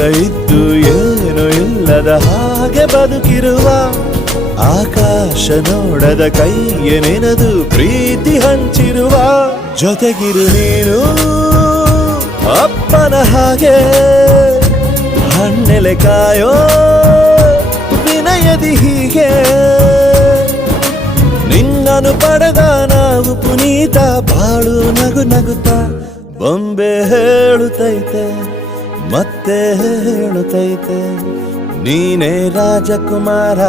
ಎಲ್ಲ ಇದ್ದು ಏನು ಇಲ್ಲದ ಹಾಗೆ ಬದುಕಿರುವ ಆಕಾಶ ನೋಡದ ಕೈಯೇ ನೆನೆದು ಪ್ರೀತಿ ಹಂಚಿರುವ ಜೊತೆಗಿರು ನೀನು ಅಪ್ಪನ ಹಾಗೆ ಹಣ್ಣೆಲೆ ಕಾಯೋ ವಿನಯದಿ ಹೀಗೆ ನಿನ್ನನು ಪಡೆದ ನಾವು ಪುನೀತ ಬಾಳು ನಗು ನಗುತ್ತಾ ಬೊಂಬೆ ಹೇಳುತ್ತೈತೆ ಮತ್ತೆ ಹೇಳುತ್ತೈತೆ ನೀನೇ ರಾಜಕುಮಾರ.